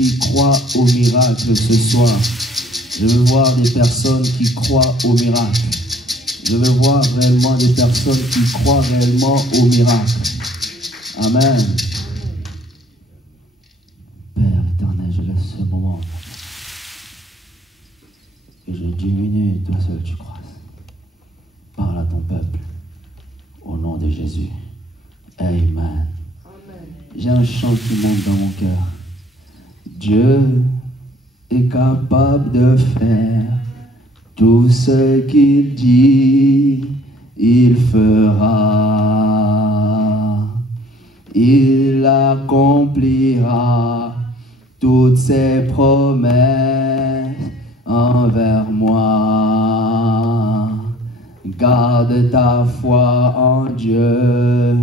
qui croient au miracle ce soir. Je veux voir des personnes qui croient au miracle. Je veux voir réellement des personnes qui croient réellement au miracle. Amen. Père éternel, je laisse ce moment. Que je diminue et toi seul tu croises. Parle à ton peuple. Au nom de Jésus. Amen. J'ai un chant qui monte dans mon cœur. Dieu est capable de faire tout ce qu'il dit, il fera. Il accomplira toutes ses promesses envers moi. Garde ta foi en Dieu,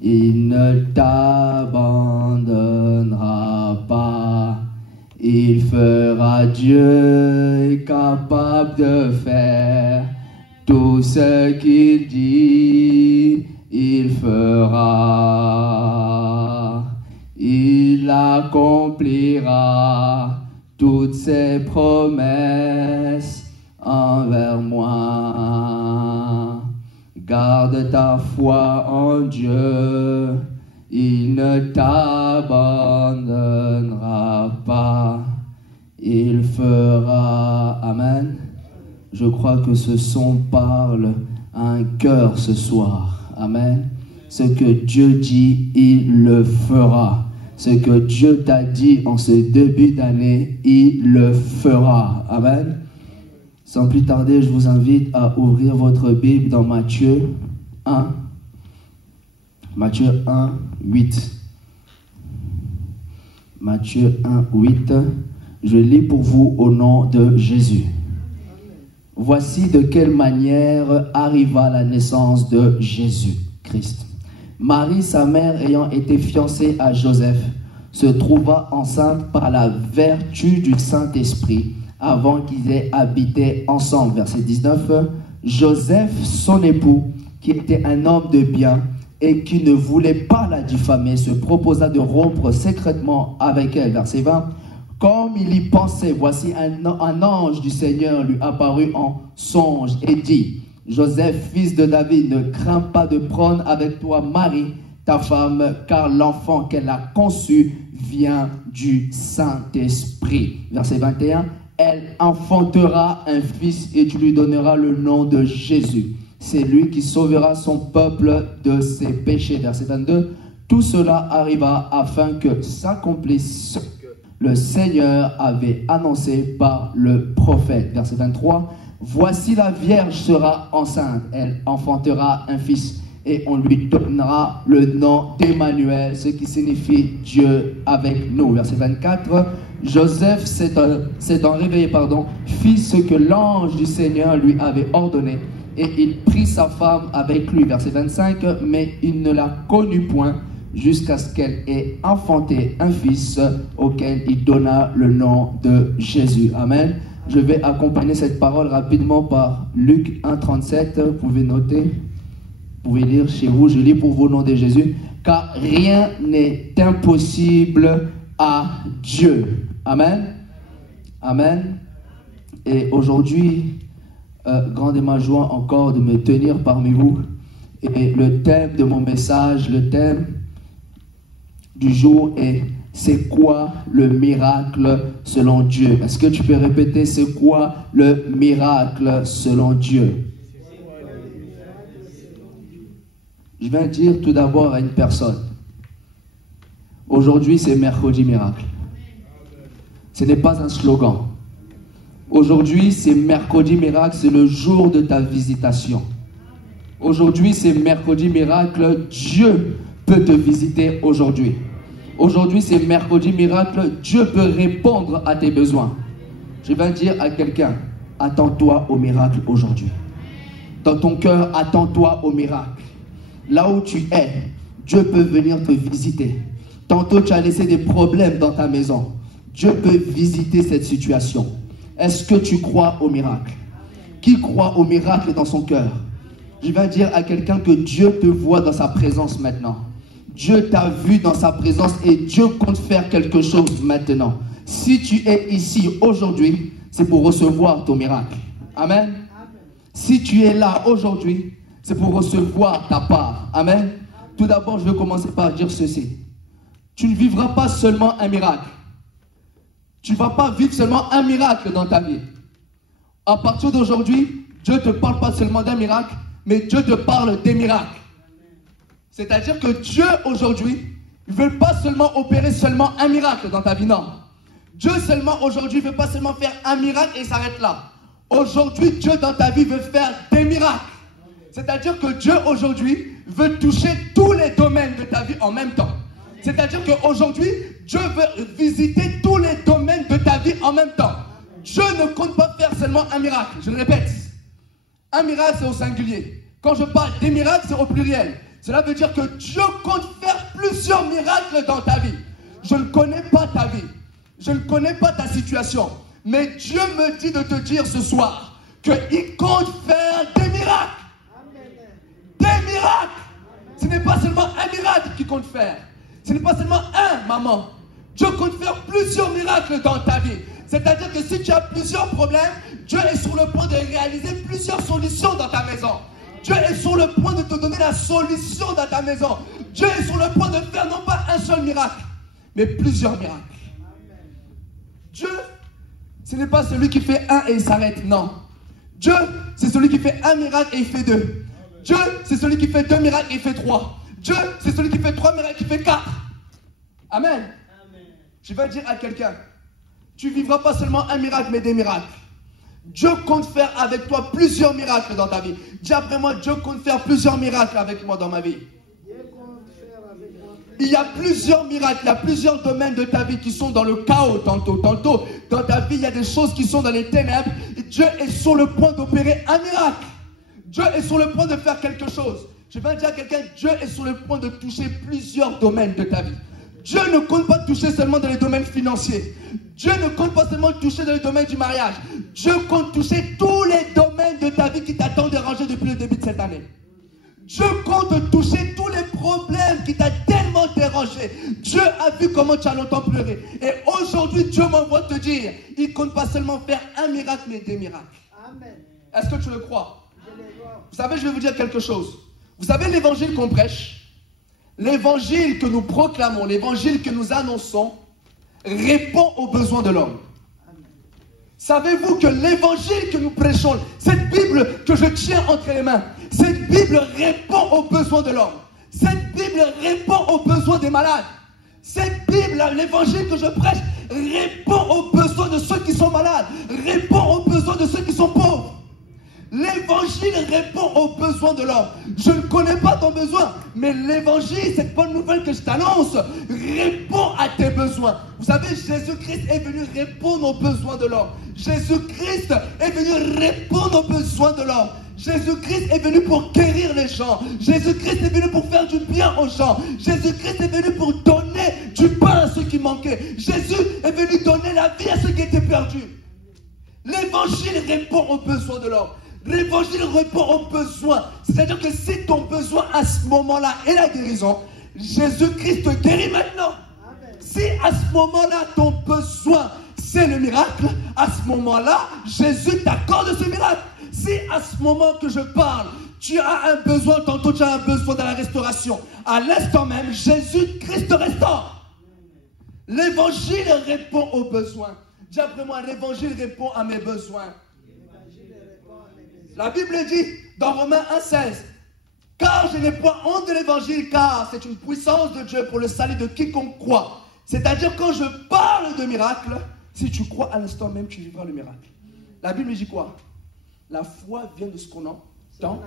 il ne t'abandonnera pas. Il fera, Dieu est capable de faire tout ce qu'il dit, il fera. Il accomplira toutes ses promesses envers moi. Garde ta foi en Dieu, il ne t'abandonnera pas, il fera. Amen. Je crois que ce son parle à un cœur ce soir. Amen. Ce que Dieu dit, il le fera. Ce que Dieu t'a dit en ce début d'année, il le fera. Amen. Sans plus tarder, je vous invite à ouvrir votre Bible dans Matthieu 1. Matthieu 1, 8. Matthieu 1, 8. Je lis pour vous au nom de Jésus. Voici de quelle manière arriva la naissance de Jésus-Christ. Marie, sa mère, ayant été fiancée à Joseph, se trouva enceinte par la vertu du Saint-Esprit avant qu'ils aient habité ensemble. Verset 19. Joseph, son époux, qui était un homme de bien et qui ne voulait pas la diffamer, se proposa de rompre secrètement avec elle. Verset 20. Comme il y pensait, voici un ange du Seigneur lui apparut en songe et dit: Joseph, fils de David, ne crains pas de prendre avec toi Marie, ta femme, car l'enfant qu'elle a conçu vient du Saint-Esprit. Verset 21. Elle enfantera un fils et tu lui donneras le nom de Jésus. C'est lui qui sauvera son peuple de ses péchés. Verset 22. Tout cela arriva afin que s'accomplisse ce que le Seigneur avait annoncé par le prophète. Verset 23. Voici la Vierge sera enceinte. Elle enfantera un fils et on lui donnera le nom d'Emmanuel, ce qui signifie Dieu avec nous. Verset 24. Joseph s'étant réveillé, fit ce que l'ange du Seigneur lui avait ordonné et il prit sa femme avec lui. Verset 25. Mais il ne la connut point jusqu'à ce qu'elle ait enfanté un fils auquel il donna le nom de Jésus. Amen. Je vais accompagner cette parole rapidement par Luc 1,37. Vous pouvez noter, vous pouvez lire chez vous. Je lis pour vous au nom de Jésus. Car rien n'est impossible à Dieu. Amen. Amen. Et aujourd'hui, grande est ma joie encore de me tenir parmi vous. Et le thème de mon message, le thème du jour est: c'est quoi le miracle selon Dieu? Est-ce que tu peux répéter, c'est quoi le miracle selon Dieu? Je vais dire tout d'abord à une personne. Aujourd'hui, c'est mercredi miracle. Ce n'est pas un slogan. Aujourd'hui, c'est mercredi miracle, c'est le jour de ta visitation. Aujourd'hui, c'est mercredi miracle, Dieu peut te visiter aujourd'hui. Aujourd'hui, c'est mercredi miracle, Dieu peut répondre à tes besoins. Je vais dire à quelqu'un, attends-toi au miracle aujourd'hui. Dans ton cœur, attends-toi au miracle. Là où tu es, Dieu peut venir te visiter. Tantôt, tu as laissé des problèmes dans ta maison. Dieu peut visiter cette situation. Est-ce que tu crois au miracle? Qui croit au miracle dans son cœur? Je vais dire à quelqu'un que Dieu te voit dans sa présence maintenant. Dieu t'a vu dans sa présence et Dieu compte faire quelque chose maintenant. Si tu es ici aujourd'hui, c'est pour recevoir ton miracle. Amen. Si tu es là aujourd'hui, c'est pour recevoir ta part. Amen. Tout d'abord, je vais commencer par dire ceci. Tu ne vivras pas seulement un miracle. Tu ne vas pas vivre seulement un miracle dans ta vie. À partir d'aujourd'hui, Dieu ne te parle pas seulement d'un miracle, mais Dieu te parle des miracles. C'est-à-dire que Dieu aujourd'hui ne veut pas seulement opérer seulement un miracle dans ta vie, non. Dieu seulement aujourd'hui ne veut pas seulement faire un miracle et il s'arrête là. Aujourd'hui, Dieu dans ta vie veut faire des miracles. C'est-à-dire que Dieu aujourd'hui veut toucher tous les domaines de ta vie en même temps. C'est-à-dire qu'aujourd'hui, Dieu veut visiter tous les domaines de ta vie en même temps. Dieu ne compte pas faire seulement un miracle. Je le répète. Un miracle, c'est au singulier. Quand je parle des miracles, c'est au pluriel. Cela veut dire que Dieu compte faire plusieurs miracles dans ta vie. Je ne connais pas ta vie. Je ne connais pas ta situation. Mais Dieu me dit de te dire ce soir qu'il compte faire des miracles. Des miracles. Ce n'est pas seulement un miracle qu'il compte faire. Ce n'est pas seulement un, maman. Dieu compte faire plusieurs miracles dans ta vie. C'est-à-dire que si tu as plusieurs problèmes, Dieu est sur le point de réaliser plusieurs solutions dans ta maison. Dieu est sur le point de te donner la solution dans ta maison. Dieu est sur le point de faire non pas un seul miracle, mais plusieurs miracles. Dieu, ce n'est pas celui qui fait un et il s'arrête, non. Dieu, c'est celui qui fait un miracle et il fait deux. Dieu, c'est celui qui fait deux miracles et il fait trois. Dieu, c'est celui qui fait trois miracles et il fait quatre. Amen. Amen. Je vais dire à quelqu'un, tu ne vivras pas seulement un miracle, mais des miracles. Dieu compte faire avec toi plusieurs miracles dans ta vie. Dis après moi, Dieu compte faire plusieurs miracles avec moi dans ma vie. Il y a plusieurs miracles, il y a plusieurs domaines de ta vie qui sont dans le chaos tantôt. Tantôt, dans ta vie, il y a des choses qui sont dans les ténèbres. Dieu est sur le point d'opérer un miracle. Dieu est sur le point de faire quelque chose. Je vais dire à quelqu'un, Dieu est sur le point de toucher plusieurs domaines de ta vie. Dieu ne compte pas toucher seulement dans les domaines financiers. Dieu ne compte pas seulement toucher dans les domaines du mariage. Dieu compte toucher tous les domaines de ta vie qui t'attendent dérangé depuis le début de cette année. Dieu compte toucher tous les problèmes qui t'ont tellement dérangé. Dieu a vu comment tu as longtemps pleuré. Et aujourd'hui, Dieu m'envoie te dire, il ne compte pas seulement faire un miracle, mais des miracles. Amen. Est-ce que tu le crois? Vous savez, je vais vous dire quelque chose. Vous savez l'évangile qu'on prêche? L'évangile que nous proclamons, l'évangile que nous annonçons, répond aux besoins de l'homme. Savez-vous que l'évangile que nous prêchons, cette Bible que je tiens entre les mains, cette Bible répond aux besoins de l'homme. Cette Bible répond aux besoins des malades. Cette Bible, l'évangile que je prêche, répond aux besoins de ceux qui sont malades, répond aux besoins de ceux qui sont pauvres. L'évangile répond aux besoins de l'homme. Je ne connais pas ton besoin, mais l'évangile, cette bonne nouvelle que je t'annonce, répond à tes besoins. Vous savez, Jésus-Christ est venu répondre aux besoins de l'homme. Jésus-Christ est venu répondre aux besoins de l'homme. Jésus-Christ est venu pour guérir les gens. Jésus-Christ est venu pour faire du bien aux gens. Jésus-Christ est venu pour donner du pain à ceux qui manquaient. Jésus est venu donner la vie à ceux qui étaient perdus. L'évangile répond aux besoins de l'homme. L'évangile répond aux besoins. C'est-à-dire que si ton besoin à ce moment-là est la guérison, Jésus-Christ te guérit maintenant. Amen. Si à ce moment-là ton besoin c'est le miracle, à ce moment-là Jésus t'accorde ce miracle. Si à ce moment que je parle, tu as un besoin, tantôt tu as un besoin dans la restauration, à l'instant même Jésus-Christ te restaure. L'évangile répond aux besoins. Dis après moi, l'évangile répond à mes besoins. La Bible dit dans Romains 1,16, car je n'ai point honte de l'évangile, car c'est une puissance de Dieu pour le salut de quiconque croit. C'est-à-dire quand je parle de miracle, si tu crois à l'instant même, tu vivras le miracle. La Bible dit quoi? La foi vient de ce qu'on entend,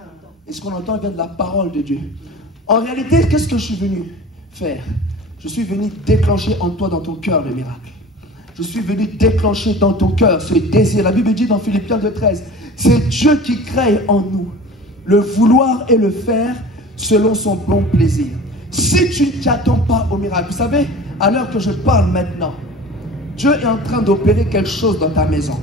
et ce qu'on entend vient de la parole de Dieu. En réalité, qu'est-ce que je suis venu faire? Je suis venu déclencher en toi, dans ton cœur, le miracle. Je suis venu déclencher dans ton cœur ce désir. La Bible dit dans Philippiens 2,13, c'est Dieu qui crée en nous le vouloir et le faire selon son bon plaisir. Si tu ne t'attends pas au miracle, vous savez, à l'heure que je parle maintenant, Dieu est en train d'opérer quelque chose dans ta maison.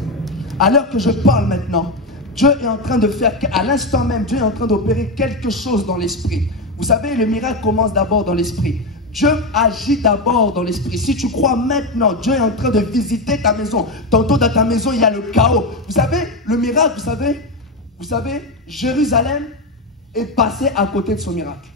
À l'heure que je parle maintenant, Dieu est en train de faire, à l'instant même, Dieu est en train d'opérer quelque chose dans l'esprit. Vous savez, le miracle commence d'abord dans l'esprit. Dieu agit d'abord dans l'esprit. Si tu crois maintenant, Dieu est en train de visiter ta maison. Tantôt dans ta maison, il y a le chaos. Vous savez, le miracle, vous savez, Jérusalem est passé à côté de son miracle.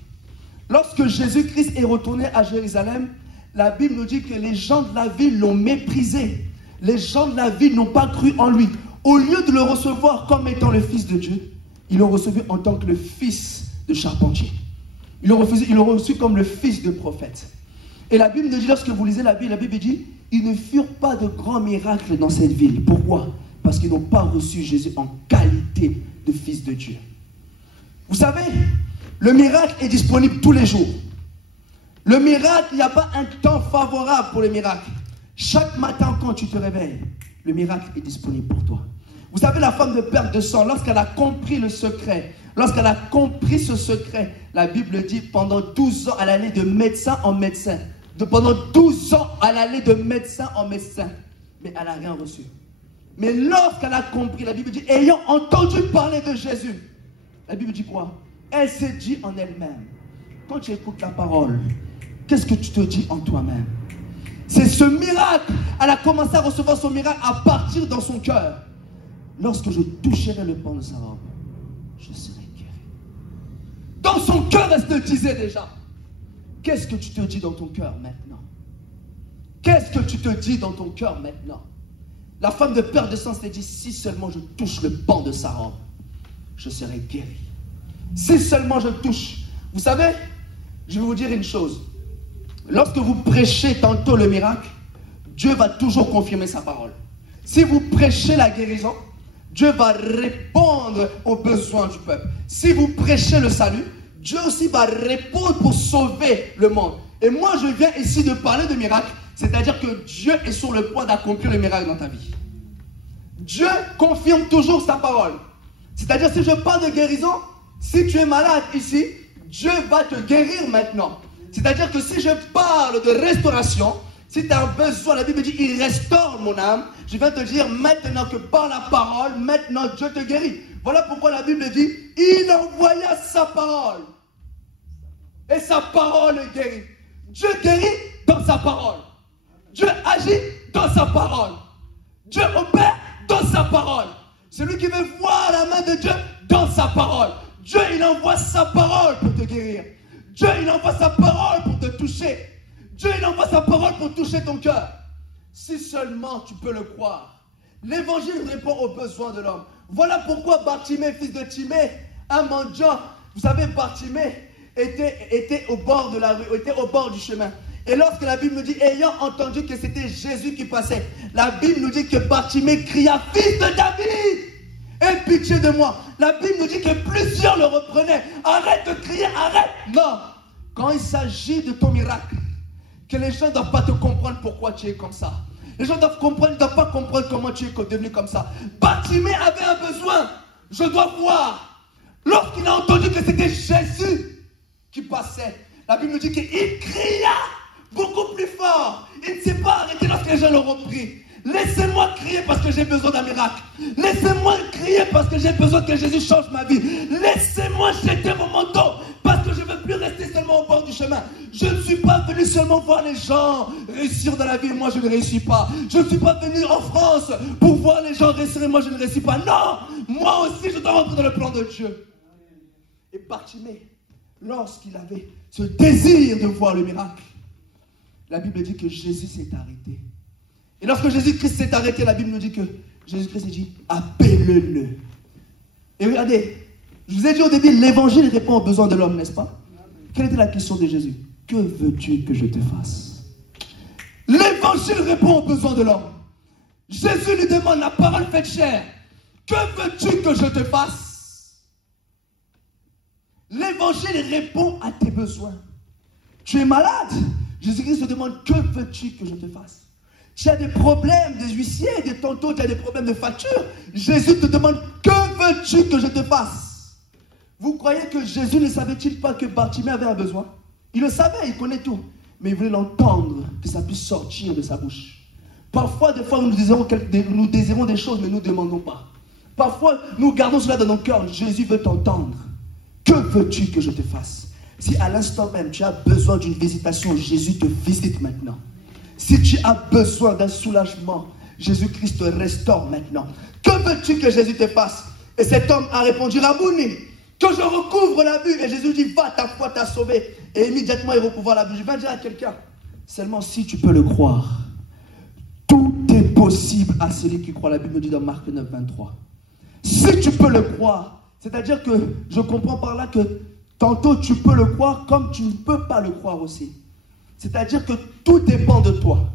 Lorsque Jésus-Christ est retourné à Jérusalem, la Bible nous dit que les gens de la ville l'ont méprisé. Les gens de la ville n'ont pas cru en lui. Au lieu de le recevoir comme étant le Fils de Dieu, ils l'ont reçu en tant que le fils de charpentier. Ils l'ont reçu comme le fils de prophète. Et la Bible nous dit, lorsque vous lisez la Bible dit, ils ne firent pas de grands miracles dans cette ville. Pourquoi? Parce qu'ils n'ont pas reçu Jésus en qualité de fils de Dieu. Vous savez, le miracle est disponible tous les jours. Le miracle, il n'y a pas un temps favorable pour le miracle. Chaque matin quand tu te réveilles, le miracle est disponible pour toi. Vous savez, la femme de perte de sang, lorsqu'elle a compris le secret, lorsqu'elle a compris ce secret, la Bible dit, pendant 12 ans, elle allait de médecin en médecin. Pendant 12 ans, elle allait de médecin en médecin. Mais elle n'a rien reçu. Mais lorsqu'elle a compris, la Bible dit, ayant entendu parler de Jésus, la Bible dit quoi? Elle s'est dit en elle-même, quand tu écoutes la parole, qu'est-ce que tu te dis en toi-même? C'est ce miracle. Elle a commencé à recevoir son miracle à partir dans son cœur. Lorsque je toucherai le pan de sa robe, je serai guéri. Dans son cœur, elle se disait déjà. Qu'est-ce que tu te dis dans ton cœur maintenant? Qu'est-ce que tu te dis dans ton cœur maintenant? La femme de perte de sang s'est dit, si seulement je touche le pan de sa robe, je serai guéri. Si seulement je touche. Vous savez, je vais vous dire une chose. Lorsque vous prêchez tantôt le miracle, Dieu va toujours confirmer sa parole. Si vous prêchez la guérison, Dieu va répondre aux besoins du peuple. Si vous prêchez le salut, Dieu aussi va répondre pour sauver le monde. Et moi, je viens ici de parler de miracle, c'est-à-dire que Dieu est sur le point d'accomplir le miracle dans ta vie. Dieu confirme toujours sa parole. C'est-à-dire, si je parle de guérison, si tu es malade ici, Dieu va te guérir maintenant. C'est-à-dire que si je parle de restauration, si tu as un besoin, la Bible dit, il restaure mon âme. Je viens te dire maintenant que par la parole, maintenant Dieu te guérit. Voilà pourquoi la Bible dit, il envoya sa parole. Et sa parole guérit. Dieu guérit dans sa parole. Dieu agit dans sa parole. Dieu opère dans sa parole. Celui qui veut voir la main de Dieu dans sa parole. Dieu, il envoie sa parole pour te guérir. Dieu, il envoie sa parole pour te toucher. Dieu, il envoie sa parole pour toucher ton cœur. Si seulement tu peux le croire. L'évangile répond aux besoins de l'homme. Voilà pourquoi Bartimée, fils de Timée, un mendiant, vous savez, Bartimée était au bord de la rue, était au bord du chemin. Et lorsque la Bible nous dit, ayant entendu que c'était Jésus qui passait, la Bible nous dit que Bartimée cria, fils de David, aie pitié de moi. La Bible nous dit que plusieurs le reprenaient. Arrête de crier, arrête. Non, quand il s'agit de ton miracle, que les gens ne doivent pas te comprendre pourquoi tu es comme ça. Les gens doivent comprendre, ne doivent pas comprendre comment tu es devenu comme ça. Bartimée avait un besoin. Je dois voir. Lorsqu'il a entendu que c'était Jésus qui passait, la Bible nous dit qu'il cria beaucoup plus fort. Il ne s'est pas arrêté lorsque les gens l'ont repris. Laissez-moi crier parce que j'ai besoin d'un miracle. Laissez-moi crier parce que j'ai besoin que Jésus change ma vie. Laissez-moi jeter mon manteau parce que je ne veux plus rester seulement au bord du chemin. Je ne suis pas venu seulement voir les gens réussir dans la vie. Moi, je ne réussis pas. Je ne suis pas venu en France pour voir les gens réussir et moi, je ne réussis pas. Non, moi aussi, je dois rentrer dans le plan de Dieu. Et Bartimée, lorsqu'il avait ce désir de voir le miracle, la Bible dit que Jésus s'est arrêté. Et lorsque Jésus-Christ s'est arrêté, la Bible nous dit que Jésus-Christ a dit, appelle-le. Et regardez, je vous ai dit au début, l'évangile répond aux besoins de l'homme, n'est-ce pas? Quelle était la question de Jésus? Que veux-tu que je te fasse? L'évangile répond aux besoins de l'homme. Jésus lui demande, la parole faite chair, que veux-tu que je te fasse? L'évangile répond à tes besoins. Tu es malade? Jésus-Christ te demande, que veux-tu que je te fasse? Tu as des problèmes des huissiers, des tantôt tu as des problèmes de facture. Jésus te demande, que veux-tu que je te fasse? Vous croyez que Jésus ne savait-il pas que Bartimée avait un besoin? Il le savait, il connaît tout. Mais il voulait l'entendre, que ça puisse sortir de sa bouche. Parfois, des fois, nous désirons des choses, mais nous ne demandons pas. Parfois, nous gardons cela dans nos cœurs. Jésus veut t'entendre. Que veux-tu que je te fasse? Si à l'instant même tu as besoin d'une visitation, Jésus te visite maintenant. Si tu as besoin d'un soulagement, Jésus-Christ te restaure maintenant. Que veux-tu que Jésus te fasse? Et cet homme a répondu, Rabouni, que je recouvre la vue. Et Jésus dit, va, ta foi t'a sauvé. Et immédiatement il recouvre la vue. Je vais dire à quelqu'un, seulement si tu peux le croire, tout est possible à celui qui croit. La Bible nous dit dans Marc 9, 23. Si tu peux le croire, c'est-à-dire que je comprends par là que tantôt tu peux le croire comme tu ne peux pas le croire aussi. C'est-à-dire que tout dépend de toi.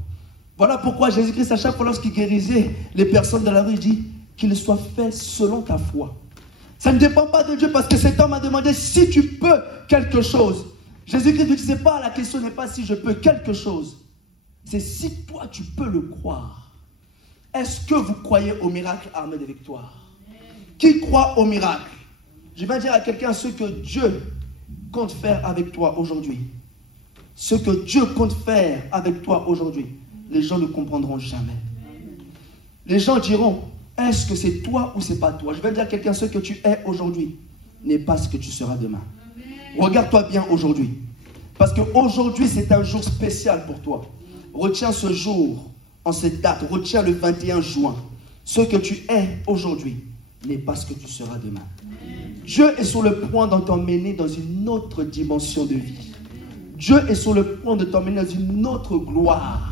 Voilà pourquoi Jésus-Christ, à chaque fois lorsqu'il guérissait les personnes de la rue, il dit qu'il soit fait selon ta foi. Ça ne dépend pas de Dieu parce que cet homme a demandé si tu peux quelque chose. Jésus-Christ ne disait pas, la question n'est pas si je peux quelque chose. C'est si toi tu peux le croire. Est-ce que vous croyez au miracle armé de victoire? Qui croit au miracle? Je vais dire à quelqu'un ce que Dieu compte faire avec toi aujourd'hui. Ce que Dieu compte faire avec toi aujourd'hui, les gens ne comprendront jamais. Les gens diront, est-ce que c'est toi ou c'est pas toi? Je vais dire à quelqu'un, ce que tu es aujourd'hui n'est pas ce que tu seras demain. Regarde-toi bien aujourd'hui. Parce qu'aujourd'hui, c'est un jour spécial pour toi. Retiens ce jour, en cette date, retiens le 21 juin. Ce que tu es aujourd'hui n'est pas ce que tu seras demain. Dieu est sur le point de t'emmener dans une autre dimension de vie. Dieu est sur le point de t'emmener dans une autre gloire.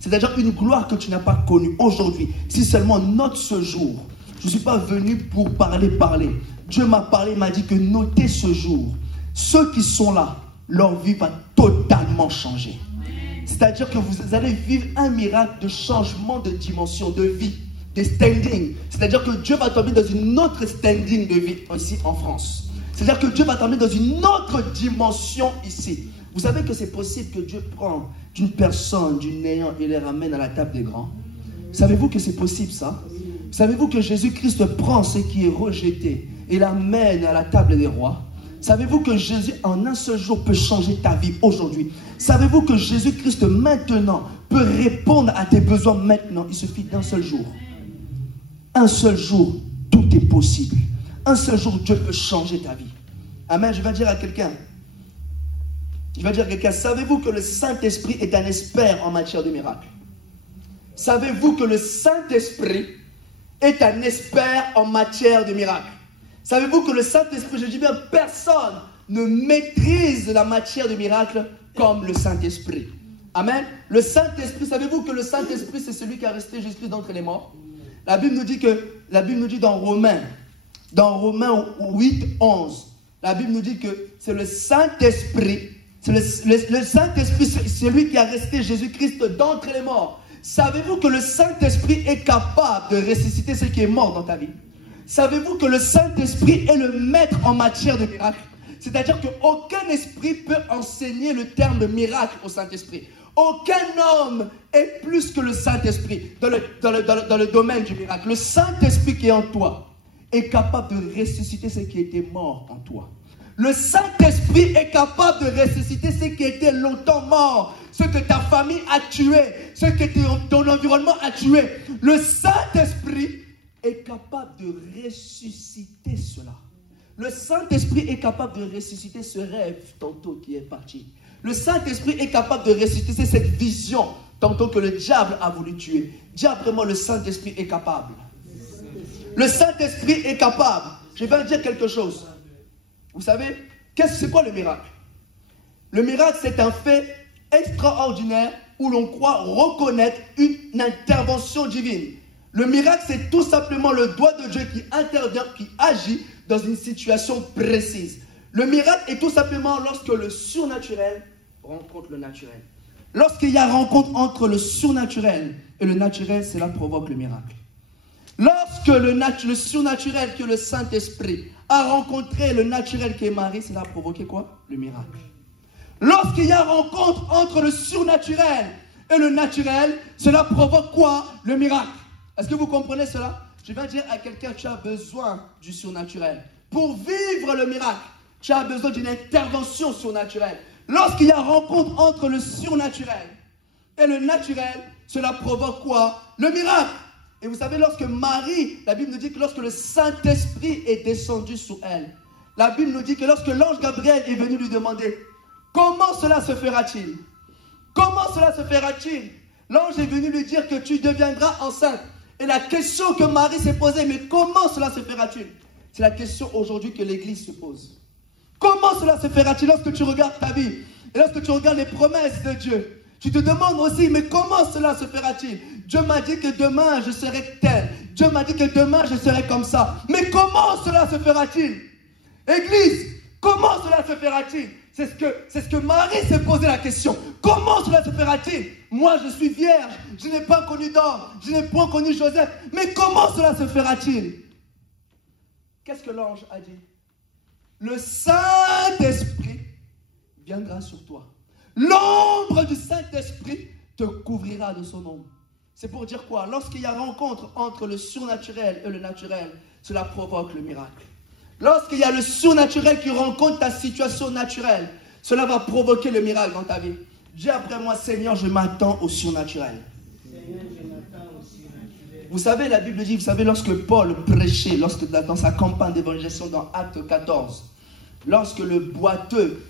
C'est-à-dire une gloire que tu n'as pas connue aujourd'hui. Si seulement note ce jour. Je ne suis pas venu pour parler. Dieu m'a parlé, m'a dit que notez ce jour. Ceux qui sont là, leur vie va totalement changer. C'est-à-dire que vous allez vivre un miracle de changement de dimension de vie, de standing. C'est-à-dire que Dieu va t'emmener dans une autre standing de vie ici en France. C'est-à-dire que Dieu va t'emmener dans une autre dimension ici. Vous savez que c'est possible que Dieu prend d'une personne, d'une néant et les ramène à la table des grands. Savez-vous que c'est possible ça? Savez-vous que Jésus-Christ prend ce qui est rejeté et l'amène à la table des rois? Savez-vous que Jésus en un seul jour peut changer ta vie aujourd'hui? Savez-vous que Jésus-Christ maintenant peut répondre à tes besoins maintenant? Il suffit d'un seul jour. Un seul jour, tout est possible. Un seul jour, Dieu peut changer ta vie. Amen. Je vais dire à quelqu'un, savez-vous que le Saint-Esprit est un expert en matière de miracles? Savez-vous que le Saint-Esprit est un expert en matière de miracles? Savez-vous que le Saint-Esprit, je dis bien, personne ne maîtrise la matière de miracles comme le Saint-Esprit. Amen. Le Saint-Esprit, savez-vous que le Saint-Esprit, c'est celui qui a resté Jésus d'entre les morts? La Bible nous dit dans Romains 8, 11, la Bible nous dit que c'est le Saint-Esprit, le Saint-Esprit, c'est celui qui a resté Jésus-Christ d'entre les morts. Savez-vous que le Saint-Esprit est capable de ressusciter ce qui est mort dans ta vie? Savez-vous que le Saint-Esprit est le maître en matière de miracle? C'est-à-dire qu'aucun esprit peut enseigner le terme de miracle au Saint-Esprit. Aucun homme est plus que le Saint-Esprit dans le domaine du miracle. Le Saint-Esprit qui est en toi est capable de ressusciter ce qui était mort en toi. Le Saint-Esprit est capable de ressusciter ce qui était longtemps mort, ce que ta famille a tué, ce que ton environnement a tué. Le Saint-Esprit est capable de ressusciter cela. Le Saint-Esprit est capable de ressusciter ce rêve tantôt qui est parti. Le Saint-Esprit est capable de ressusciter cette vision tantôt que le diable a voulu tuer. Diablement, le Saint-Esprit est capable. Le Saint-Esprit est capable. Je vais dire quelque chose. Vous savez, c'est quoi le miracle? Le miracle, c'est un fait extraordinaire où l'on croit reconnaître une intervention divine. Le miracle, c'est tout simplement le doigt de Dieu qui intervient, qui agit dans une situation précise. Le miracle est tout simplement lorsque le surnaturel rencontre le naturel. Lorsqu'il y a rencontre entre le surnaturel et le naturel, cela provoque le miracle. Lorsque le surnaturel qui est le Saint-Esprit a rencontré le naturel qui est Marie, cela a provoqué quoi? Le miracle. Lorsqu'il y a rencontre entre le surnaturel et le naturel, cela provoque quoi? Le miracle. Est-ce que vous comprenez cela? Je vais dire à quelqu'un, tu as besoin du surnaturel. Pour vivre le miracle, tu as besoin d'une intervention surnaturelle. Lorsqu'il y a rencontre entre le surnaturel et le naturel, cela provoque quoi? Le miracle. Et vous savez, lorsque Marie, la Bible nous dit que lorsque le Saint-Esprit est descendu sur elle, La Bible nous dit que lorsque l'ange Gabriel est venu lui demander comment cela se fera-t-il? Comment cela se fera-t-il? L'ange est venu lui dire que tu deviendras enceinte. Et la question que Marie s'est posée, mais comment cela se fera-t-il? C'est la question aujourd'hui que l'Église se pose. Comment cela se fera-t-il lorsque tu regardes ta vie et lorsque tu regardes les promesses de Dieu? Tu te demandes aussi, mais comment cela se fera-t-il? Dieu m'a dit que demain je serai tel. Dieu m'a dit que demain je serai comme ça. Mais comment cela se fera-t-il? Église, comment cela se fera-t-il? C'est ce que Marie s'est posé la question. Comment cela se fera-t-il? Moi je suis vierge, je n'ai pas connu d'homme, je n'ai point connu Joseph. Mais comment cela se fera-t-il? Qu'est-ce que l'ange a dit? Le Saint-Esprit viendra sur toi. L'ombre du Saint-Esprit te couvrira de son ombre. C'est pour dire quoi? Lorsqu'il y a rencontre entre le surnaturel et le naturel, cela provoque le miracle. Lorsqu'il y a le surnaturel qui rencontre ta situation naturelle, cela va provoquer le miracle dans ta vie. Dis après moi, Seigneur, je m'attends au surnaturel. Seigneur, je m'attends au surnaturel. Vous savez, la Bible dit, vous savez, lorsque Paul prêchait, dans sa campagne d'évangélisation dans Acte 14, lorsque le boiteux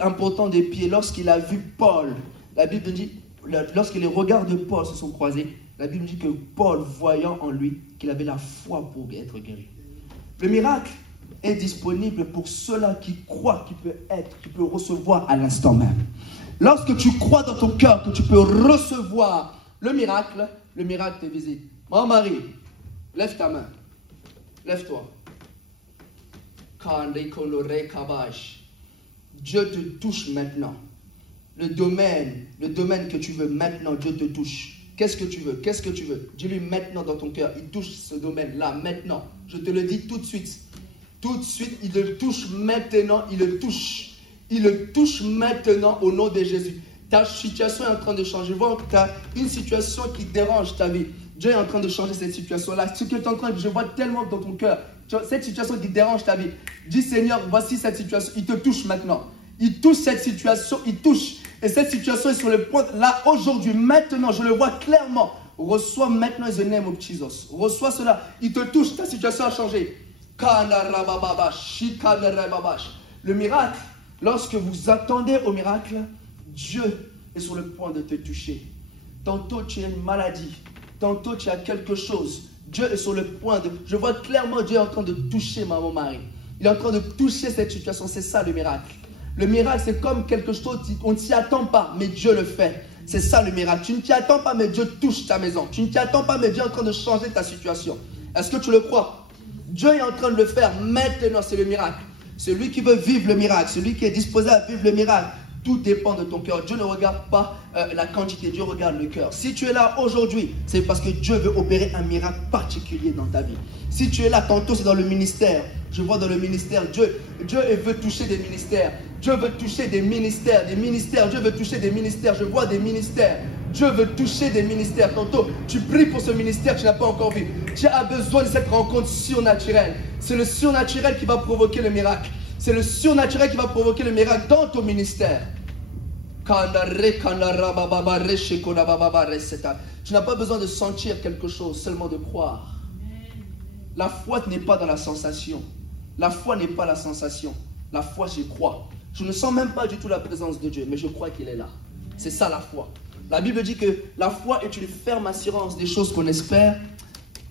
important des pieds, lorsqu'il a vu Paul, la Bible dit, lorsque les regards de Paul se sont croisés, la Bible dit que Paul, voyant en lui qu'il avait la foi pour être guéri. Le miracle est disponible pour ceux-là qui croient qui peut recevoir à l'instant même. Lorsque tu crois dans ton cœur que tu peux recevoir le miracle est visible. Maman Marie, lève ta main. Lève-toi. Dieu te touche maintenant. Le domaine que tu veux maintenant, Dieu te touche. Qu'est-ce que tu veux? Qu'est-ce que tu veux? Dis-lui maintenant dans ton cœur. Il touche ce domaine-là, maintenant. Je te le dis tout de suite. Tout de suite, il le touche maintenant. Il le touche. Il le touche maintenant au nom de Jésus. Ta situation est en train de changer. Je vois que tu as une situation qui dérange ta vie. Dieu est en train de changer cette situation-là. Ce que tu es en train de... Je vois tellement dans ton cœur. Cette situation qui dérange ta vie. Dis Seigneur, voici cette situation. Il te touche maintenant. Il touche cette situation. Il touche. Et cette situation est sur le point, là, aujourd'hui, maintenant, je le vois clairement. Reçois maintenant the name of Jesus. Reçois cela. Il te touche, ta situation a changé. Le miracle, lorsque vous attendez au miracle, Dieu est sur le point de te toucher. Tantôt tu as une maladie, tantôt tu as quelque chose. Dieu est sur le point de... Je vois clairement Dieu est en train de toucher maman Marie. Il est en train de toucher cette situation. C'est ça le miracle. Le miracle, c'est comme quelque chose, on ne s'y attend pas, mais Dieu le fait. C'est ça le miracle. Tu ne t'y attends pas, mais Dieu touche ta maison. Tu ne t'y attends pas, mais Dieu est en train de changer ta situation. Est-ce que tu le crois? Dieu est en train de le faire maintenant, c'est le miracle. Celui qui veut vivre le miracle, celui qui est disposé à vivre le miracle, tout dépend de ton cœur. Dieu ne regarde pas la quantité, Dieu regarde le cœur. Si tu es là aujourd'hui, c'est parce que Dieu veut opérer un miracle particulier dans ta vie. Si tu es là, tantôt c'est dans le ministère. Je vois dans le ministère, Dieu veut toucher des ministères. Dieu veut toucher des ministères, Dieu veut toucher des ministères. Je vois des ministères. Dieu veut toucher des ministères. Tantôt, tu pries pour ce ministère que tu n'as pas encore vu. Tu as besoin de cette rencontre surnaturelle. C'est le surnaturel qui va provoquer le miracle. C'est le surnaturel qui va provoquer le miracle dans ton ministère. Tu n'as pas besoin de sentir quelque chose, seulement de croire. La foi n'est pas dans la sensation. La foi n'est pas la sensation. La foi, je crois. Je ne sens même pas du tout la présence de Dieu, mais je crois qu'il est là. C'est ça la foi. La Bible dit que la foi est une ferme assurance des choses qu'on espère.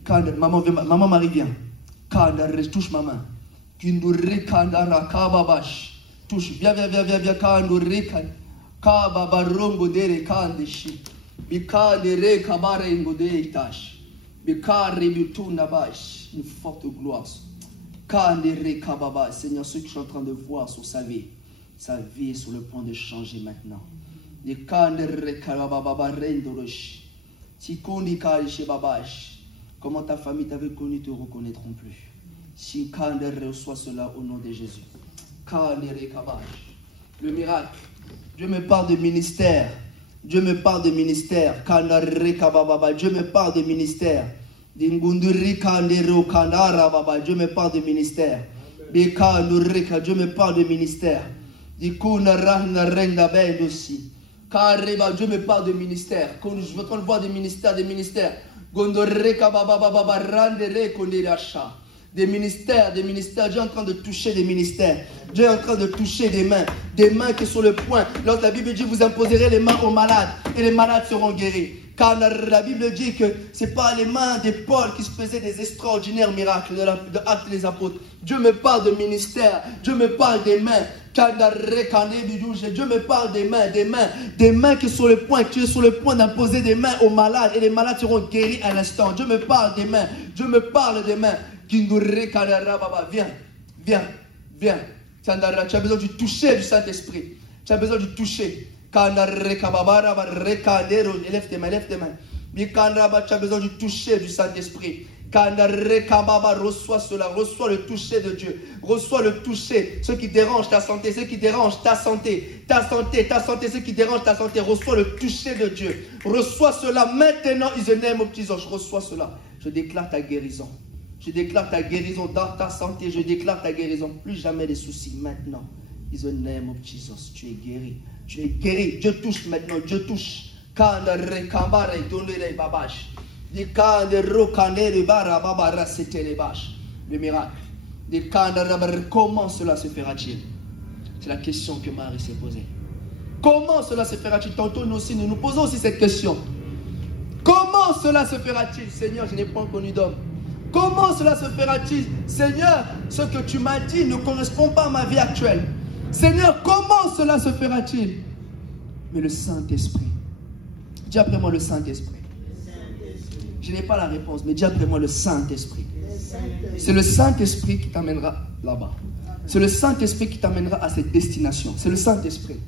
Quand maman Marie vient, quand elle touche ma main, touche, viens, quand une forte gloire. Seigneur, ce que je suis en train de voir sur sa vie est sur le point de changer maintenant. Comment ta famille t'avait connu, te reconnaîtront plus. Si reçoit cela au nom de Jésus. Le miracle. Dieu me parle de ministère. Dieu me parle de ministère. Dieu me parle de ministère. Dieu me parle de ministère. Dieu me parle de ministère. Dieu me parle de ministère. Quand je veux voir des ministères. Des ministères. Dieu est en train de toucher des ministères. Dieu est en train de toucher des mains qui sont sur le point. Lorsque la Bible dit, vous imposerez les mains aux malades et les malades seront guéris. Car la Bible dit que ce n'est pas les mains des Paul qui se faisaient des extraordinaires miracles de Actes des Apôtres. Dieu me parle de ministère. Dieu me parle des mains. Dieu me parle des mains qui sont sur le point. Tu es sur le point d'imposer des mains aux malades et les malades seront guéris à l'instant. Dieu me parle des mains. Dieu me parle des mains. Viens. Tu as besoin du toucher du Saint-Esprit. Tu as besoin du toucher. Lève tes mains. Tu as besoin du toucher du Saint-Esprit. Reçois cela, reçois le toucher de Dieu. Reçois le toucher, ce qui dérange ta santé, ce qui dérange ta santé, ce qui dérange ta santé. Reçois le toucher de Dieu. Reçois cela maintenant, in the name of Jesus. Je reçois cela. Je déclare ta guérison. Je déclare ta guérison dans ta santé. Je déclare ta guérison. Plus jamais de soucis maintenant. In the name of Jesus. Tu es guéri. Tu es guéri. Dieu touche maintenant. Dieu touche. Le miracle. Comment cela se fera-t-il? C'est la question que Marie s'est posée. Comment cela se fera-t-il? Tantôt nous aussi, nous nous posons aussi cette question. Comment cela se fera-t-il? Seigneur, je n'ai pas connu d'homme. Comment cela se fera-t-il? Seigneur, ce que tu m'as dit ne correspond pas à ma vie actuelle. Seigneur, comment cela se fera-t-il? Mais le Saint-Esprit. Dis après moi le Saint-Esprit. Je n'ai pas la réponse, mais dis après moi le Saint-Esprit. C'est le Saint-Esprit qui t'amènera là-bas. C'est le Saint-Esprit qui t'amènera à cette destination. C'est le Saint-Esprit.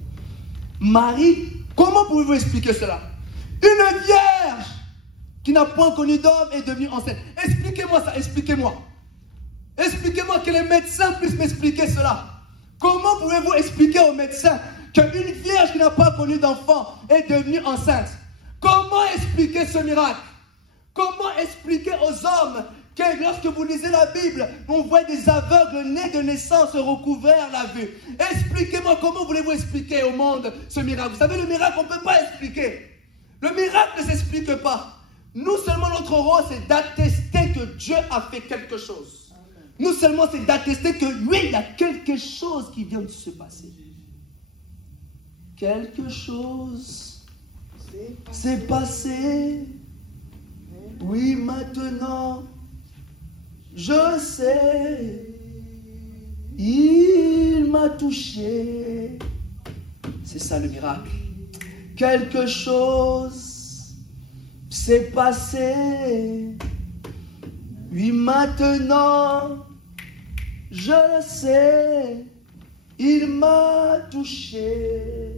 Marie, comment pouvez-vous expliquer cela? Une vierge qui n'a point connu d'homme est devenue enceinte. Expliquez-moi ça, expliquez-moi. Expliquez-moi que les médecins puissent m'expliquer cela. Comment pouvez-vous expliquer aux médecins qu'une vierge qui n'a pas connu d'enfant est devenue enceinte? Comment expliquer ce miracle? Comment expliquer aux hommes que lorsque vous lisez la Bible, on voit des aveugles nés de naissance recouverts la vue? Expliquez-moi, comment voulez-vous expliquer au monde ce miracle? Vous savez, le miracle, on ne peut pas expliquer. Le miracle ne s'explique pas. Nous seulement, notre rôle, c'est d'attester que Dieu a fait quelque chose. Nous seulement, c'est d'attester que oui, il y a quelque chose qui vient de se passer. Quelque chose s'est passé. Oui, maintenant, je sais, il m'a touché. C'est ça le miracle. Quelque chose s'est passé. Oui, maintenant, je sais, il m'a touché.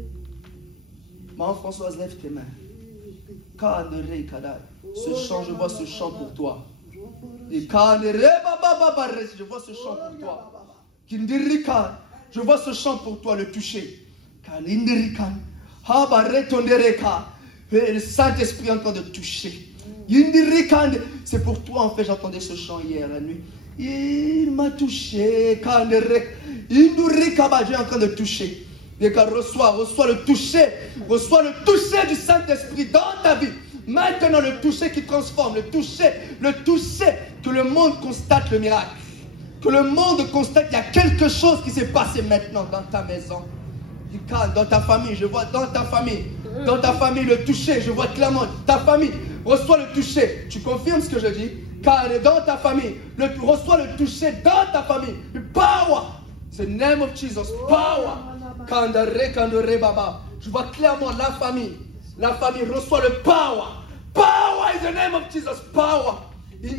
Maman-Françoise, lève tes mains. Ce chant, je vois ce chant pour toi. Je vois ce chant pour toi. Je vois ce chant pour toi, le toucher. Le Saint-Esprit est en train de toucher. C'est pour toi, en fait, j'entendais ce chant hier la nuit. Il m'a touché. Dieu est en train de toucher. Reçois le toucher. Reçois le toucher du Saint-Esprit dans ta vie. Maintenant, le toucher qui transforme. Le toucher que le monde constate le miracle. Que le monde constate qu'il y a quelque chose qui s'est passé maintenant dans ta maison. Dans ta famille, je vois dans ta famille. Dans ta famille, le toucher, je vois clairement. Ta famille, reçois le toucher. Tu confirmes ce que je dis? Car dans ta famille, reçois le toucher dans ta famille. The power. C'est le name of Jesus. Power. Je vois clairement la famille. La famille reçoit le power. Power is the name of Jesus. Power. Dieu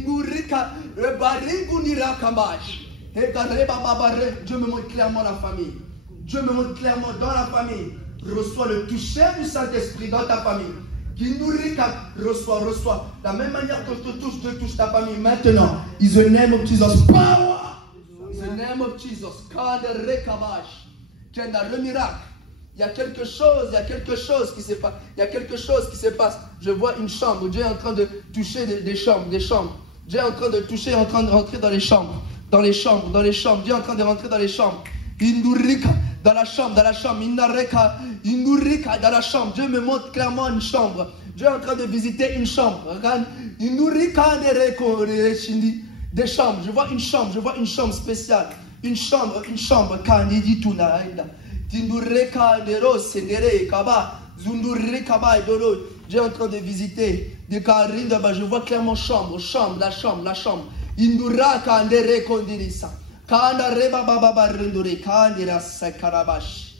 me montre clairement la famille. Dieu me montre clairement dans la famille. Reçois le toucher du Saint-Esprit dans ta famille. Reçois. La même manière que je te touche, Dieu touche ta famille maintenant. In the name of Jesus. Power. In the name of Jesus. Le miracle. Il y a quelque chose qui se passe. Il y a quelque chose qui se passe. Je vois une chambre. Dieu est en train de toucher des chambres. Dieu est en train de toucher, en train de rentrer dans les chambres. Dieu est en train de rentrer dans les chambres. Dans la chambre. Dieu me montre clairement une chambre. Dieu est en train de visiter une chambre. Des chambres, je vois une chambre spéciale. Une chambre, Kandidi Tunaïda. Tindure Kandero, Sendere, Kaba, Zundure Kaba et Doro. J'ai en train de visiter des Karinda, je vois clairement la chambre. Indura Kandere Kondirisa. Kandare Baba Rendure, Kandira Sakarabash.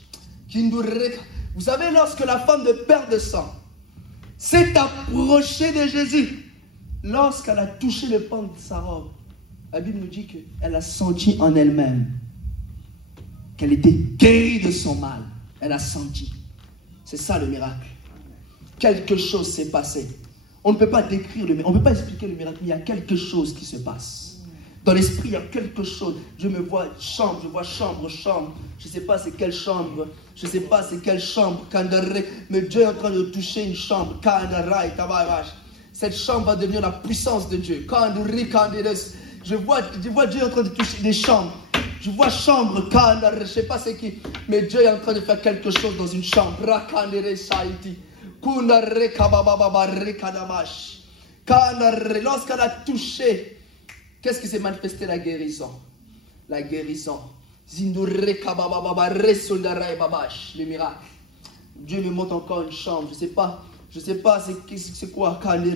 Vous savez, lorsque la femme de père de sang s'est approchée de Jésus, lorsqu'elle a touché le pan de sa robe, la Bible nous dit qu'elle a senti en elle-même qu'elle était guérie de son mal. Elle a senti. C'est ça le miracle. Quelque chose s'est passé. On ne peut pas décrire le miracle, on ne peut pas expliquer le miracle, mais il y a quelque chose qui se passe. Dans l'esprit, il y a quelque chose. Je me vois chambre. Je ne sais pas c'est quelle chambre. Mais Dieu est en train de toucher une chambre. Cette chambre va devenir la puissance de Dieu. Je vois Dieu en train de toucher des chambres. Je vois chambre, je ne sais pas c'est qui. Mais Dieu est en train de faire quelque chose dans une chambre. Lorsqu'elle a touché, qu'est-ce qui s'est manifesté? La guérison. Le miracle. Dieu me montre encore une chambre. Je sais pas c'est quoi. Le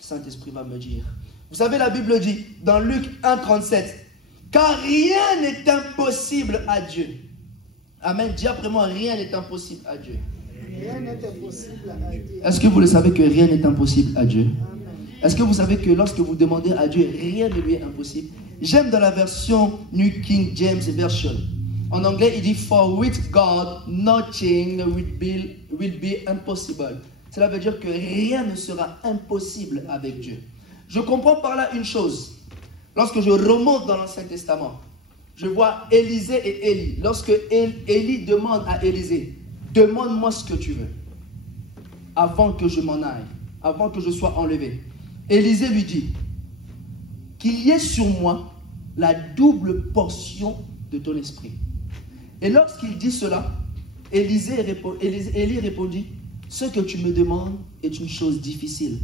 Saint-Esprit va me dire. Vous savez, la Bible dit dans Luc 1,37, car rien n'est impossible à Dieu. Amen. Dis après moi, rien n'est impossible à Dieu. Rien n'est impossible à Dieu. Est-ce que vous le savez que rien n'est impossible à Dieu? Est-ce que vous savez que lorsque vous demandez à Dieu, rien ne lui est impossible? J'aime dans la version New King James Version. En anglais, il dit, for with God, nothing will be impossible. Cela veut dire que rien ne sera impossible avec Dieu. Je comprends par là une chose. Lorsque je remonte dans l'Ancien Testament, je vois Élisée et Élie. Lorsque Élie demande à Élisée, demande-moi ce que tu veux, avant que je m'en aille, avant que je sois enlevé. Élisée lui dit, qu'il y ait sur moi la double portion de ton esprit. Et lorsqu'il dit cela, Élie répondit, ce que tu me demandes est une chose difficile.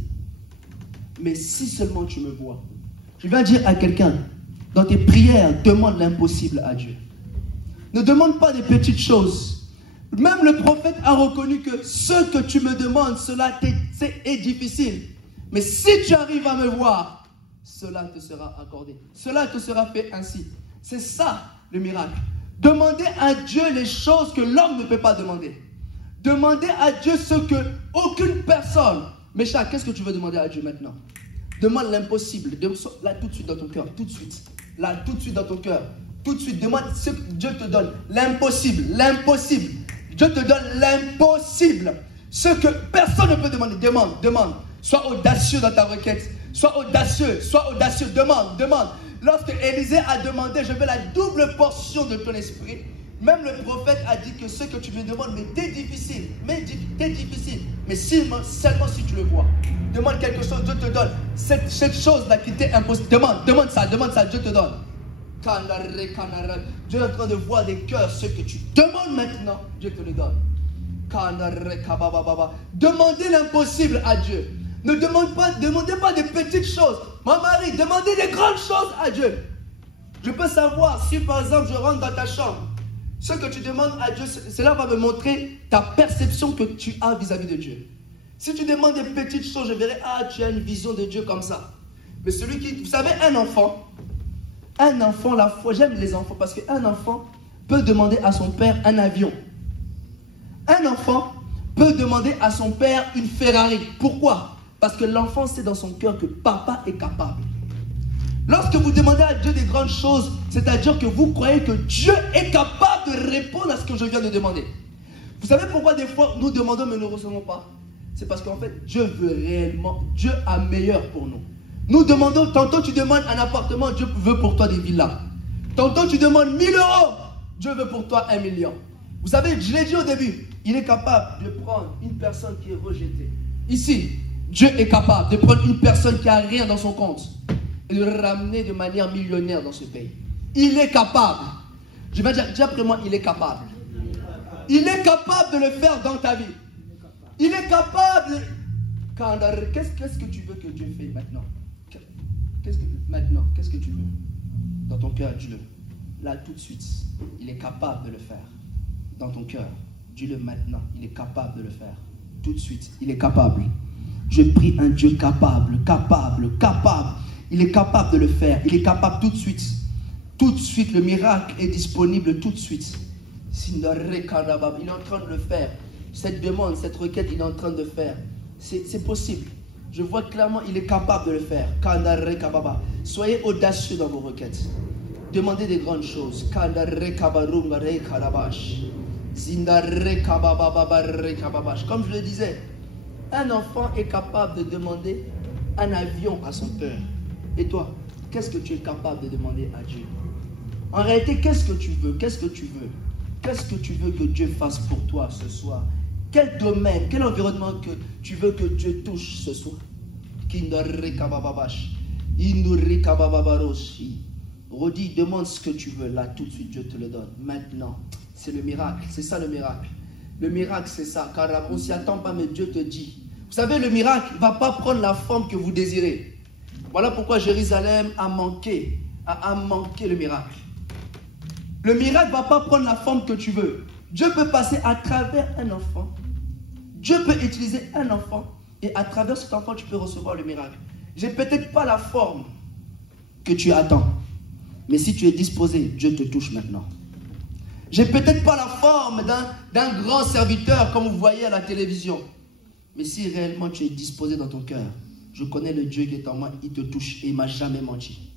Mais si seulement tu me vois. Je viens dire à quelqu'un, dans tes prières, demande l'impossible à Dieu. Ne demande pas des petites choses. Même le prophète a reconnu que ce que tu me demandes, cela est difficile. Mais si tu arrives à me voir, cela te sera accordé. Cela te sera fait ainsi. C'est ça le miracle. Demandez à Dieu les choses que l'homme ne peut pas demander. Demandez à Dieu ce que aucune personne. Mécha, qu'est-ce que tu veux demander à Dieu maintenant? Demande l'impossible. Là, tout de suite dans ton cœur. Tout de suite. Là, tout de suite dans ton cœur. Tout de suite. Demande ce que Dieu te donne. L'impossible. L'impossible. Dieu te donne l'impossible. Ce que personne ne peut demander. Demande. Sois audacieux dans ta requête. Sois audacieux. Demande. Lorsque Élisée a demandé, je veux la double portion de ton esprit. Même le prophète a dit que ce que tu me demandes m'était difficile. Mais seulement si tu le vois. Demande quelque chose, Dieu te donne. Cette chose-là qui t'est impossible. Demande ça, Dieu te donne. Dieu est en train de voir des cœurs. Ce que tu demandes maintenant, Dieu te le donne. Demandez l'impossible à Dieu. Ne demandez pas des petites choses. Mon mari, demandez des grandes choses à Dieu. Je peux savoir si par exemple je rentre dans ta chambre. Ce que tu demandes à Dieu, cela va me montrer ta perception que tu as vis-à-vis de Dieu. Si tu demandes des petites choses, je verrai, tu as une vision de Dieu comme ça. Mais celui qui, vous savez, un enfant, la foi, j'aime les enfants parce qu'un enfant peut demander à son père un avion. Un enfant peut demander à son père une Ferrari. Pourquoi? Parce que l'enfant sait dans son cœur que papa est capable. Lorsque vous demandez à Dieu des grandes choses, c'est-à-dire que vous croyez que Dieu est capable de répondre à ce que je viens de demander. Vous savez pourquoi des fois nous demandons mais nous ne recevons pas? C'est parce qu'en fait Dieu veut réellement, Dieu a meilleur pour nous. Nous demandons, tantôt tu demandes un appartement, Dieu veut pour toi des villas. Tantôt tu demandes 1000 €, Dieu veut pour toi 1 million. Vous savez, je l'ai dit au début, il est capable de prendre une personne qui est rejetée. Ici, Dieu est capable de prendre une personne qui n'a rien dans son compte et de le ramener de manière millionnaire dans ce pays. Il est capable. Je vais dire, dis après moi, il est capable. Il est capable de le faire dans ta vie. Il est capable. Qu'est-ce que tu veux que Dieu fasse maintenant? Qu'est-ce que tu veux? Dans ton cœur, dis-le. Là, tout de suite, il est capable de le faire. Dans ton cœur, dis-le maintenant, il est capable de le faire. Tout de suite, il est capable. Je prie un Dieu capable. Il est capable de le faire. Il est capable tout de suite. Tout de suite, le miracle est disponible tout de suite. Il est en train de le faire. Cette demande, cette requête, il est en train de faire. C'est possible. Je vois clairement, il est capable de le faire. Soyez audacieux dans vos requêtes. Demandez des grandes choses. Comme je le disais, un enfant est capable de demander un avion à son père. Et toi, qu'est-ce que tu es capable de demander à Dieu? En réalité, qu'est-ce que tu veux? Qu'est-ce que tu veux? Qu'est-ce que tu veux que Dieu fasse pour toi ce soir? Quel domaine, quel environnement que tu veux que Dieu touche ce soir? Redis, demande ce que tu veux. Là, tout de suite, Dieu te le donne. Maintenant, c'est le miracle. C'est ça le miracle. Le miracle, c'est ça. Car on ne s'y attend pas, mais Dieu te dit. Vous savez, le miracle ne va pas prendre la forme que vous désirez. Voilà pourquoi Jérusalem a manqué le miracle. Le miracle ne va pas prendre la forme que tu veux. Dieu peut passer à travers un enfant. Dieu peut utiliser un enfant. Et à travers cet enfant, tu peux recevoir le miracle. Je n'ai peut-être pas la forme que tu attends. Mais si tu es disposé, Dieu te touche maintenant. J'ai peut-être pas la forme d'un grand serviteur comme vous voyez à la télévision. Mais si réellement tu es disposé dans ton cœur, je connais le Dieu qui est en moi, il te touche et il ne m'a jamais menti.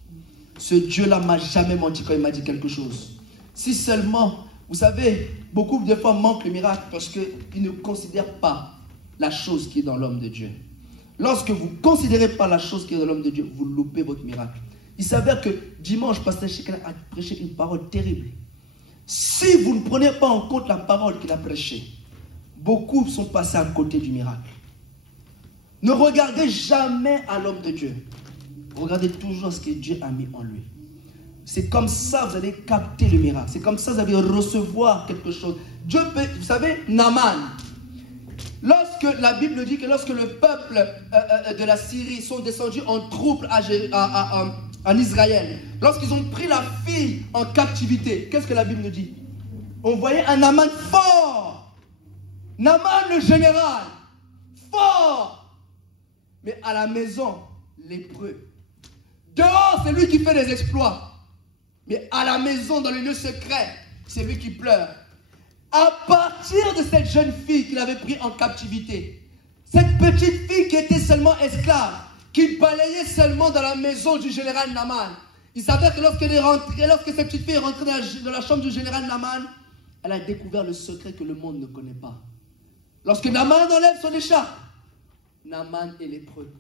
Ce Dieu-là ne m'a jamais menti quand il m'a dit quelque chose. Si seulement, vous savez, beaucoup de fois manquent le miracle parce qu'ils ne considèrent pas la chose qui est dans l'homme de Dieu. Lorsque vous ne considérez pas la chose qui est dans l'homme de Dieu, vous loupez votre miracle. Il s'avère que dimanche, Pasteur Shekina a prêché une parole terrible. Si vous ne prenez pas en compte la parole qu'il a prêchée, beaucoup sont passés à côté du miracle. Ne regardez jamais à l'homme de Dieu. Regardez toujours ce que Dieu a mis en lui. C'est comme ça que vous allez capter le miracle. C'est comme ça que vous allez recevoir quelque chose. Dieu peut, vous savez, Naaman. Lorsque la Bible dit que lorsque le peuple de la Syrie sont descendus en troupe en Israël, lorsqu'ils ont pris la fille en captivité, qu'est-ce que la Bible nous dit? On voyait un Naaman fort. Naaman le général, fort. Mais à la maison, lépreux. Dehors, c'est lui qui fait des exploits. Mais à la maison, dans le lieu secret, c'est lui qui pleure. À partir de cette jeune fille qu'il avait prise en captivité, cette petite fille qui était seulement esclave, qui balayait seulement dans la maison du général Naaman, il s'avère que lorsque cette petite fille est rentrée dans la chambre du général Naaman, elle a découvert le secret que le monde ne connaît pas. Lorsque Naaman enlève son écharpe, Naaman est lépreux.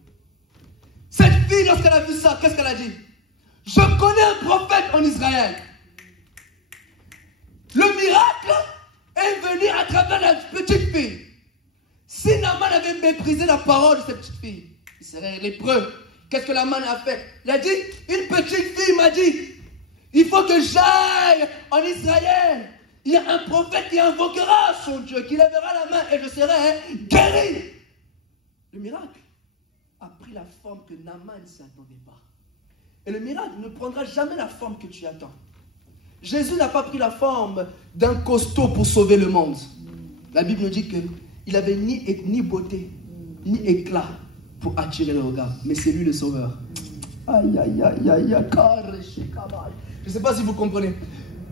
Cette fille, lorsqu'elle a vu ça, qu'est-ce qu'elle a dit? Je connais un prophète en Israël. Le miracle est venu à travers la petite fille. Si Naaman avait méprisé la parole de cette petite fille, il serait lépreux. Qu'est-ce que Naaman a fait? Il a dit, une petite fille m'a dit, il faut que j'aille en Israël. Il y a un prophète qui invoquera son Dieu, qui lèvera la main et je serai guéri. Le miracle a pris la forme que Naaman ne s'y attendait pas. Et le miracle ne prendra jamais la forme que tu attends. Jésus n'a pas pris la forme d'un costaud pour sauver le monde. La Bible nous dit qu'il n'avait ni beauté, ni éclat pour attirer le regard. Mais c'est lui le sauveur. Aïe, aïe, aïe, aïe, aïe. Je ne sais pas si vous comprenez.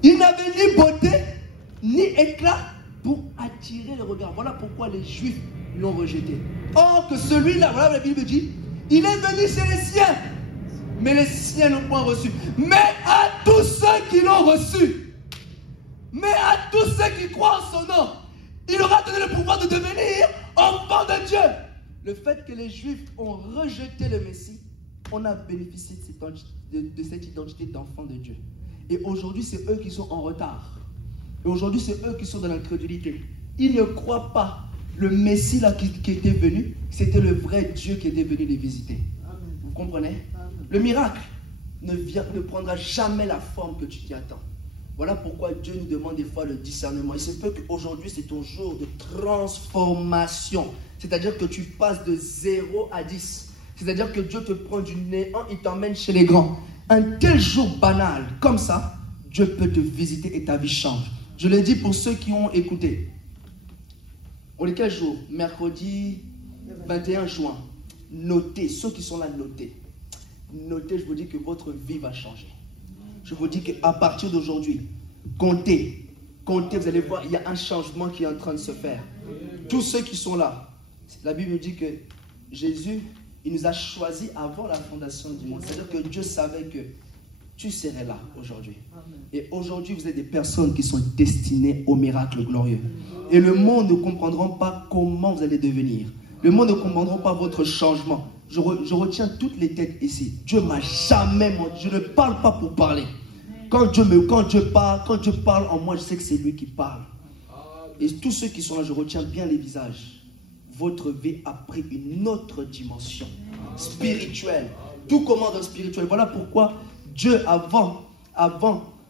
Il n'avait ni beauté, ni éclat pour attirer le regard. Voilà pourquoi les Juifs l'ont rejeté. Or que celui-là, voilà la Bible dit, il est venu chez les siens. Mais les siens n'ont point reçu. Mais à tous ceux qui l'ont reçu, mais à tous ceux qui croient en son nom, il aura donné le pouvoir de devenir enfants de Dieu. Le fait que les Juifs ont rejeté le Messie, on a bénéficié de cette identité d'enfants de Dieu. Et aujourd'hui, c'est eux qui sont en retard. Et aujourd'hui, c'est eux qui sont dans l'incrédulité. Ils ne croient pas. Le Messie là qui était venu, c'était le vrai Dieu qui était venu les visiter. Vous comprenez? Le miracle ne prendra jamais la forme que tu t'y attends. Voilà pourquoi Dieu nous demande des fois le discernement. Il se peut qu'aujourd'hui, c'est ton jour de transformation. C'est-à-dire que tu passes de 0 à 10. C'est-à-dire que Dieu te prend du néant, il t'emmène chez les grands. Un tel jour banal, comme ça, Dieu peut te visiter et ta vie change. Je le dis pour ceux qui ont écouté. On est quel jour? Mercredi 21 juin. Notez, ceux qui sont là, notez. Notez, je vous dis que votre vie va changer. Je vous dis qu'à partir d'aujourd'hui, comptez, vous allez voir, il y a un changement qui est en train de se faire. Tous ceux qui sont là, la Bible nous dit que Jésus, il nous a choisis avant la fondation du monde. C'est-à-dire que Dieu savait que tu serais là aujourd'hui. Et aujourd'hui, vous êtes des personnes qui sont destinées au miracle glorieux. Et le monde ne comprendra pas comment vous allez devenir. Le monde ne comprendra pas votre changement. Je retiens toutes les têtes ici. Dieu m'a jamais menti. Je ne parle pas pour parler. Quand Dieu parle en moi, je sais que c'est lui qui parle. Et tous ceux qui sont là, je retiens bien les visages. Votre vie a pris une autre dimension spirituelle. Tout commence dans le spirituel. Voilà pourquoi Dieu, avant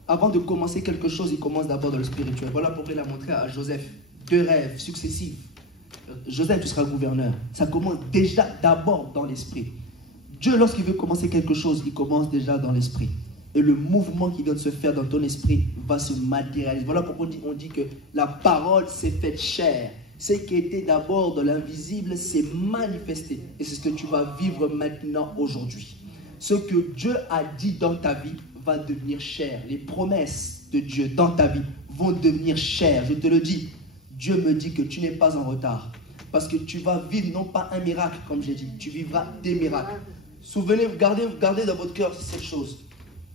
de commencer quelque chose, il commence d'abord dans le spirituel. Voilà pourquoi il a montré à Joseph 2 rêves successifs. Joseph, tu seras gouverneur. Ça commence déjà d'abord dans l'esprit. Dieu, lorsqu'il veut commencer quelque chose, il commence déjà dans l'esprit. Et le mouvement qui vient de se faire dans ton esprit va se matérialiser. Voilà pourquoi on dit que la parole s'est faite chair. Ce qui était d'abord de l'invisible s'est manifesté. Et c'est ce que tu vas vivre maintenant aujourd'hui. Ce que Dieu a dit dans ta vie va devenir chair. Les promesses de Dieu dans ta vie vont devenir chair. Je te le dis. Dieu me dit que tu n'es pas en retard. Parce que tu vas vivre non pas un miracle, comme j'ai dit. Tu vivras des miracles. Souvenez, gardez dans votre cœur cette chose.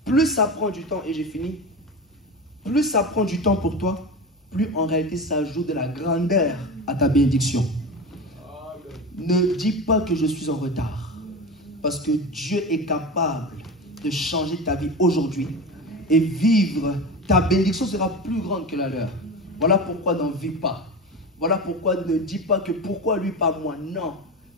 Plus ça prend du temps, et j'ai fini, plus ça prend du temps pour toi, plus en réalité ça ajoute de la grandeur à ta bénédiction. Ne dis pas que je suis en retard. Parce que Dieu est capable de changer ta vie aujourd'hui. Et vivre, ta bénédiction sera plus grande que la leur. Voilà pourquoi n'en vis pas. Voilà pourquoi ne dis pas que pourquoi lui, pas moi. Non.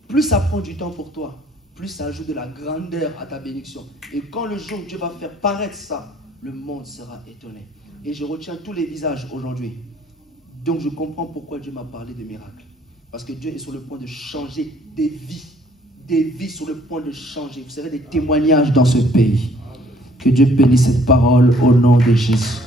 Plus ça prend du temps pour toi, plus ça ajoute de la grandeur à ta bénédiction. Et quand le jour où Dieu va faire paraître ça, le monde sera étonné. Et je retiens tous les visages aujourd'hui. Donc je comprends pourquoi Dieu m'a parlé de miracles. Parce que Dieu est sur le point de changer des vies. Des vies sur le point de changer. Vous serez des témoignages dans ce pays. Que Dieu bénisse cette parole au nom de Jésus.